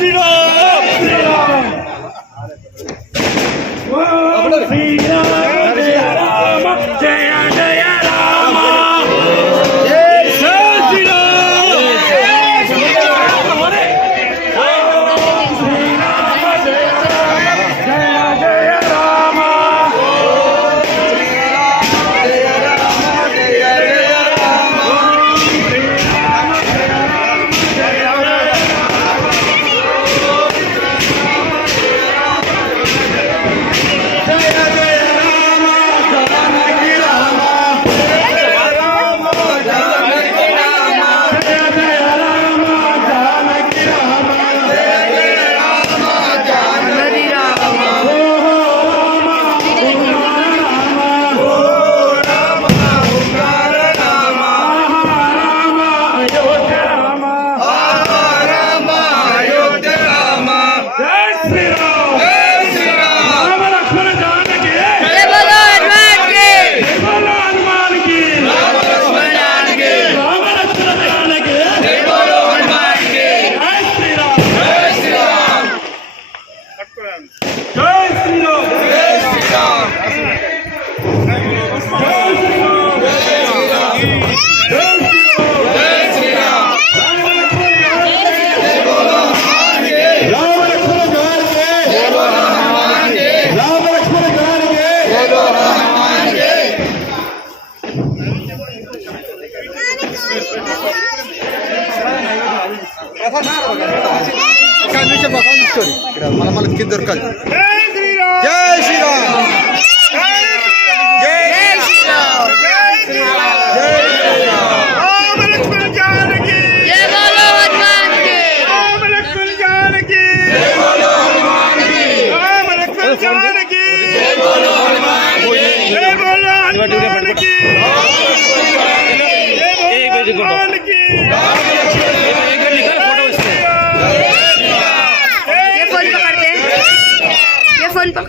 జై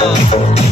now.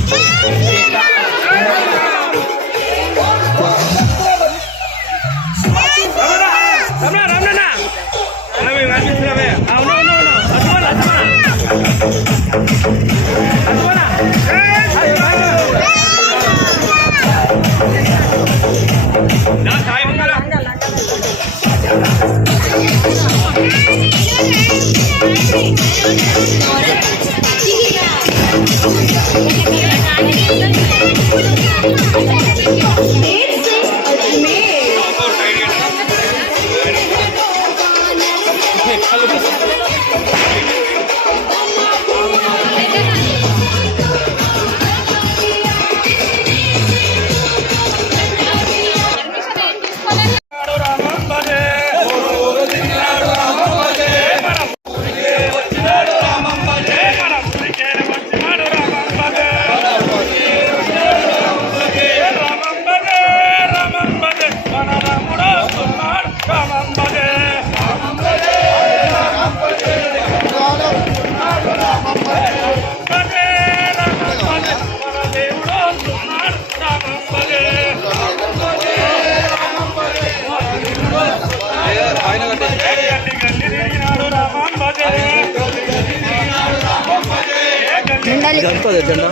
జరుగుతుంది జెండా?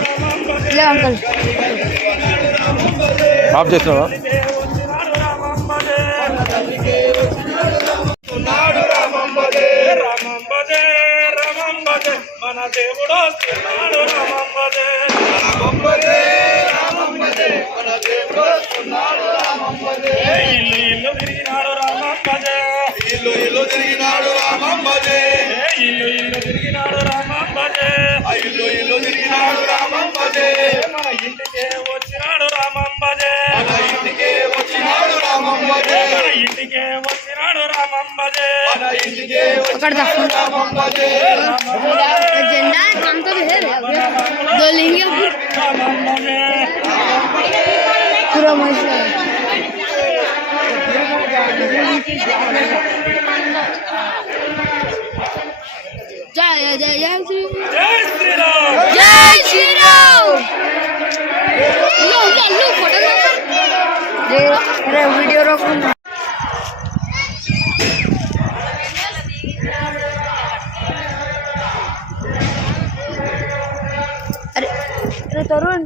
ఆఫ్ చేసినావా पकड़ता झंडा काम तो है दो लेंगे पूरा मजा जय जय जय श्री जय श्री राम लो लो लो फोटोग्राफर रे वीडियो रोको करून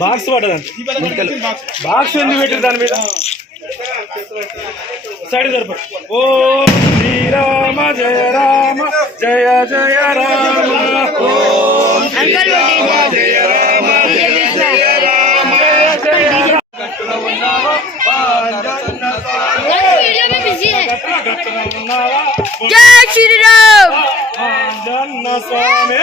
బాక్స్ పడదాన్ని బాక్స్ ఎందుకు పెట్టారు దాని మీద సైడ్ జరప ఓ శ్రీరామ జయ రామ జయ జయ రామ ఓ శ్రీరామ జయ రామ జయ జయ రామ జయ జయ జయ శ్రీరామ్ స్వామి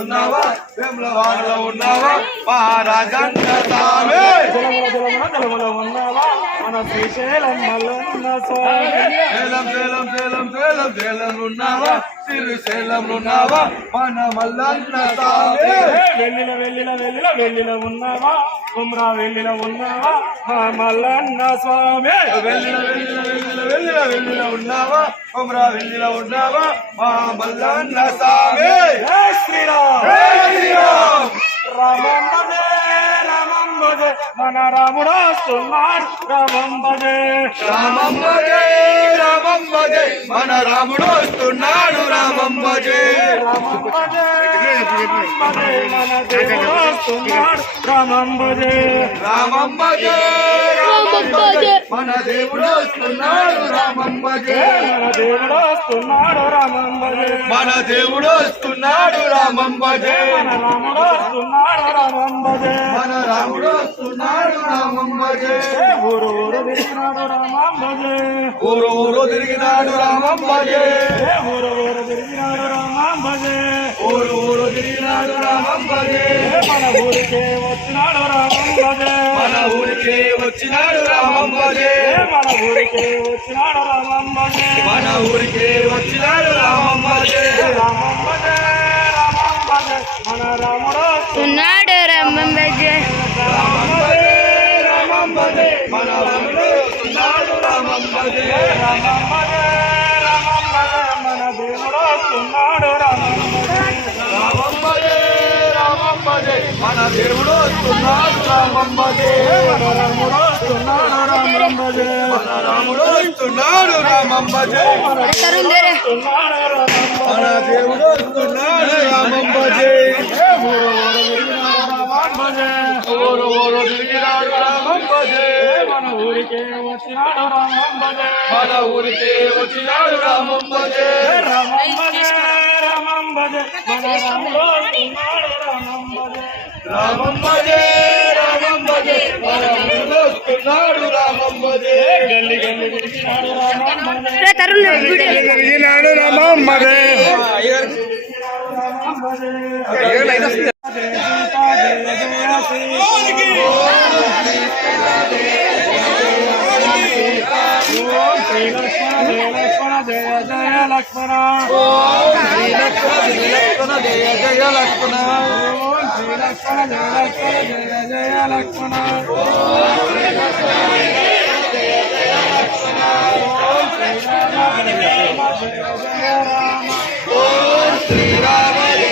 ఉన్నావా ఉన్నావా ఉన్నావా ఉన్నావా జన్న స్వామి జన్న స్వామి వాడల ఉన్నావా విమల వాడల ఉన్నావా ఉన్నావా మన శ్రీశైలం మల్లన్న మన మల్లన్న స్వామి వెళ్ళిన వెళ్ళిన వెళ్ళిన వెళ్ళిన ఉన్నావా కుమ్రా వెళ్ళిన ఉన్నావా మా మల్లన్న స్వామి వెళ్ళిన వెళ్ళిన వెళ్ళిన వెళ్ళిన వెళ్ళిన ఉన్నావా కొమరా వెళ్ళిన ఉన్నావా మా మల్లన్న స్వామి శ్రీరామ్ శ్రీరామ్ మన రాముడా సుమార్ రామం భజే రామం భజే రామం భజే మన రాముడు వస్తున్నాడు రామం భజే రామం భజే మన దేవుడు వస్తున్నాడు రామం భజే మన దేవుడు వస్తున్నాడు రామంబజే మన దేవుడు వస్తున్నాడు రామంబజే మన దేవుడు వస్తున్నాడు రామంబజే మన రాముడు వస్తున్నాడు రామంబజే మన రాముడు వస్తున్నాడు రామంబజే ఏ ఊరు ఊరు తిరిగినాడు రామంబజే ఊరు ఊరు తిరిగినాడు రామంబజే ఏ ఊరు ఊరు తిరిగినాడు ఊరు తిరిగినాడు రామంబదే మన ఊరికే వచ్చినాడు రామంబదే మన ఊరికే వచ్చినాడు రామంబదే మన ఊరికే వచ్చినాడు రామంబదే మన ఊరికే వచ్చినాడు రామంబదే రామంబదే రామంబదే మన రాముడు ఉన్నాడు రామంబదే రామంబదే రామంబదే మన రాముడు ఉన్నాడు రామంబదే రామంబదే రామంబదే మన దేవుడు ఉన్నాడు రామంబదే మన దేవుడు వస్తున్నాడు రామమ్మ రాముడు వస్తున్నాడు రామమ్మ దేవుడు వస్తున్నాడు రామమ్మ ఓరు ఓరు ఊరికే వచ్చినాడు రామమ్మ మన ఊరికే వచ్చినాడు రామమ్మ రామమ్మ రామంబజే మన రాముడు వస్తున్నాడు రామంబజే రామంబజే రామంబజే మన దేవుడు వస్తున్నాడు రామంబజే గల్లి గల్లి తిరిగినాడు రామంబజే రే తరుణ్ వీడియో తిరిగినాడు రామంబజే శ్రీ లక్ష్మణ జయ లక్ష్మణ జయ జయ లక్ష్మణ. లక్ష్మణ జయ జయ లక్ష్మణ. శ్రీ లక్ష్మణ జయ లక్ష్మణ జయ జయ లక్ష్మణ. శ్రీరామ జయ రామ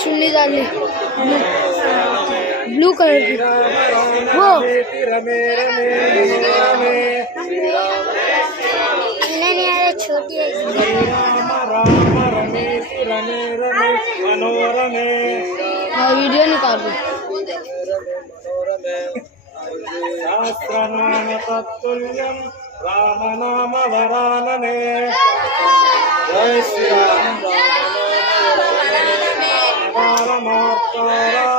चुन्नी डाली ब्लू। कलर की। वो। छोटी है वीडियो निकाल दो శాస్త్రనామతత్తుల్యం రామనామ వరాననే. జయ శ్రీరామ్. రామాత్మారాం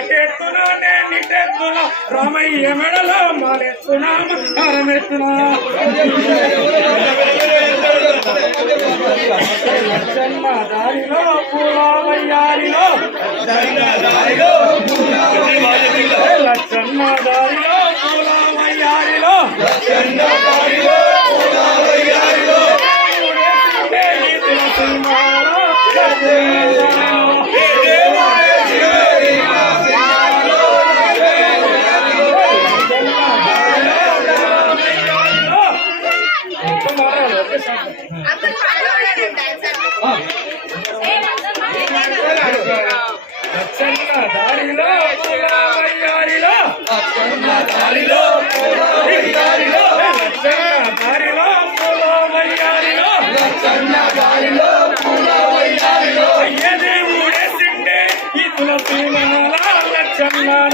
దండ నేను టెత్తున్నా రామయ్య మెడలో మాలెత్తున్నా హారమెత్తున్నా లచ్చన్న దారిలో పూలవయ్యారిలో లచ్చన్న దారిలో లచ్చన్న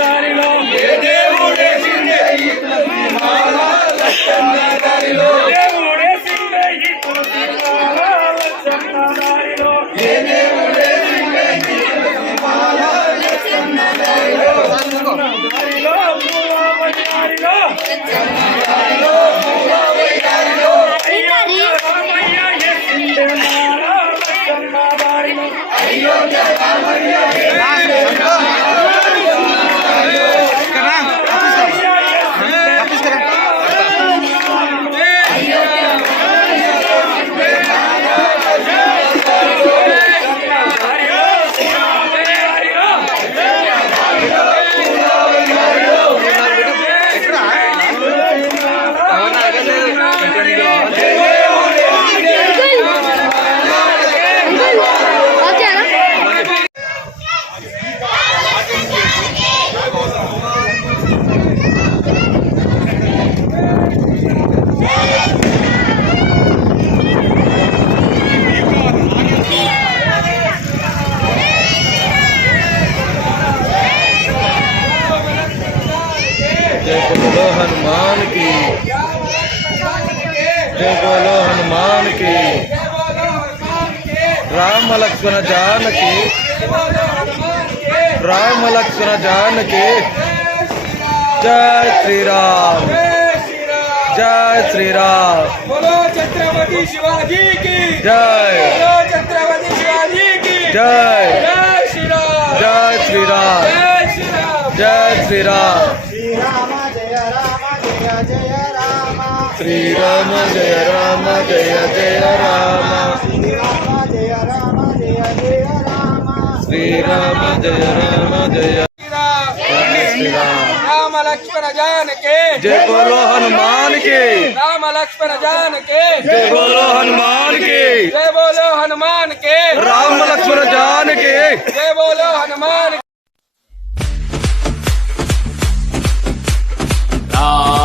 ఏ जय बोलो हनुमान की। राम लक्ष्मण जान की राम लक्ष्मण जान की जय श्री राम जय श्री राम बोलो छत्रपति शिवाजी की। जय। बोलो छत्रपति शिवाजी की। जय। जय श्री राम जय श्री राम जय श्री राम శ్రీరామ జయ రామ జయ జయ రామ. శ్రీరామ జయ రామ జయ రామ. లక్ష్మణ జానకి. జయ బోలో హనుమాన్ రామ లక్ష్మణ జానకి. జయ బోలో హనుమాన్ జయ బోలో హనుమాన్ రామ లక్ష్మణ జానకి. జయ బోలో హనుమాన్ రామ.